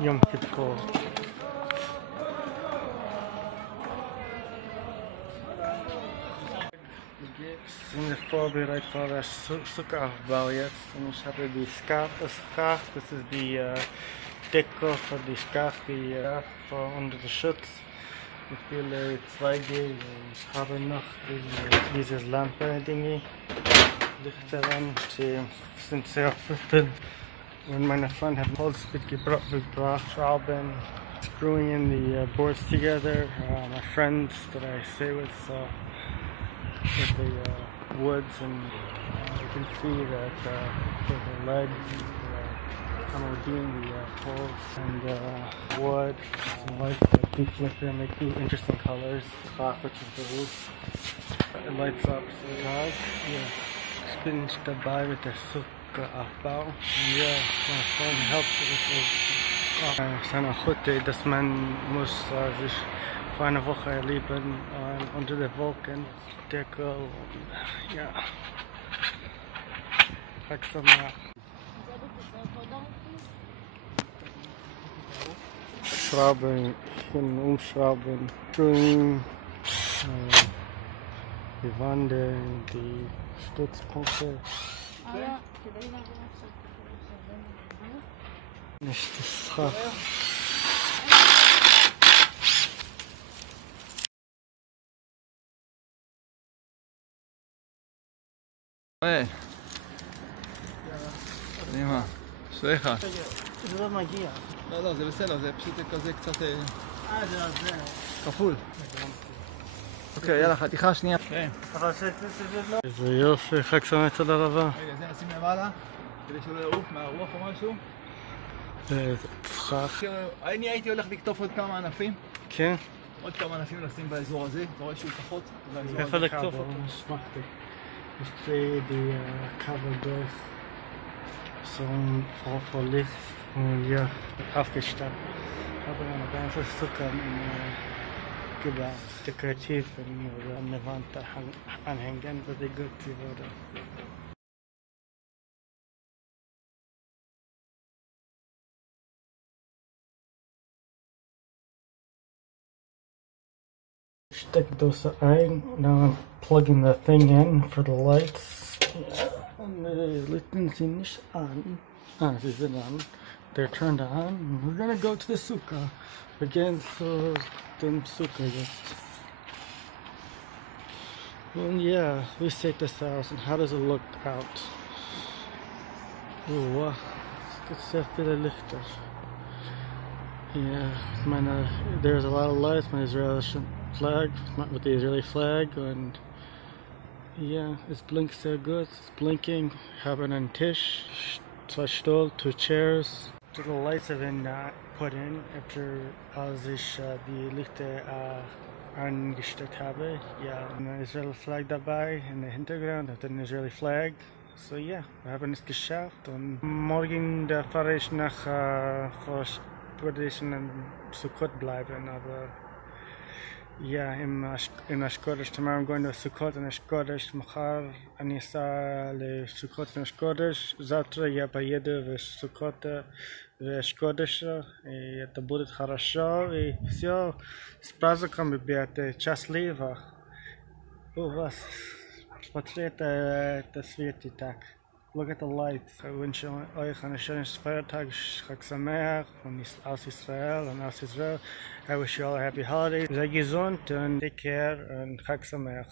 Yom Kippur. Ich bin vorbereitet für das Sukka Aufbau jetzt und ich habe die Skach, das ist die Decke für die Skach, die unter den Schutz. Ich will 2G, ich habe noch diese Lampe-Dinge, Lichter an, sie sind sehr verfüllt. Und meine Freund hat Holz mitgebracht, Schrauben, screwing in the boards together. My friends that I stay with the woods, and you can see that the legs are doing the poles and wood. Some lights that do flicker and make two interesting colors. Chag, which is the roof, it lights up. So guys, ich bin dabei mit der Sukka Aufbau. Und ja, mein Freund helpt with seiner Hütte, dass man muss sich für eine Woche erleben unter den Wolken, Decke und ja. Chag. Schrauben, umschrauben, drehen, die Wände, die Stützpunkte. Nicht das Rad. היי, קדימה, שלך. זה לא מגיע. לא, זה בסדר, זה פשוט כזה קצת זה כפול. אוקיי, יאללה, חתיכה שנייה. אבל שזה לא... איזה יופי, חג שמח, תודה רבה. רגע, זה נשים למעלה, כדי שלא יעוף מהרוח או משהו. זה צחק. אני הייתי הולך לקטוף עוד כמה ענפים. כן? עוד כמה ענפים לשים באזור הזה. אתה רואה שהוא פחות. איפה לקטוף אותו? שמחתי. Ich sehe die Coverdoors so vor Licht und ja, aufgestellt. Ich habe eine ganze Sukkah gebaut, dekorativ oder an der Wand anhängen, dass die gut wurde. Stick those ein, now I'm plugging the thing in for the lights. And the lights are nicht on. Sie sind on. They're turned on. We're gonna go to the Sukkah. Again, so the Sukkah jetzt. Well, yeah, we set this house, and how does it look out? Oh, wow. Es gibt sehr viele Lichter. Yeah, there's a lot of lights, my Israeli flag, with the Israeli flag, and yeah, it blinks so good. It's blinking. Haben einen Tisch, 2 Stuhl, 2 chairs. The lights have been put in after als ich die Lichter angestellt habe. Ja, eine Israeli flag dabei in der Hintergrund, hat einen Israeli flag. So yeah, wir haben es geschafft, und morgen fahre ich nach würde ich in Sukkot bleiben, aber ja, im Ashkodesh. Tomorrow I'm going to Sukkot and Ashkodesh. מחר אני אסע לסוכות ואשקודש. завтра я поеду в Суккот ואשקודש. Это будет хорошо, и все. С праздником, ребята, счастливо. У вас смотреть это свет и так. Look at the lights. I wish euch einen schönen Feiertag, Chag Sameach, von aus Israel und aus Israel. I wish you all a happy holiday. Sei gesund und take care und Chag Sameach.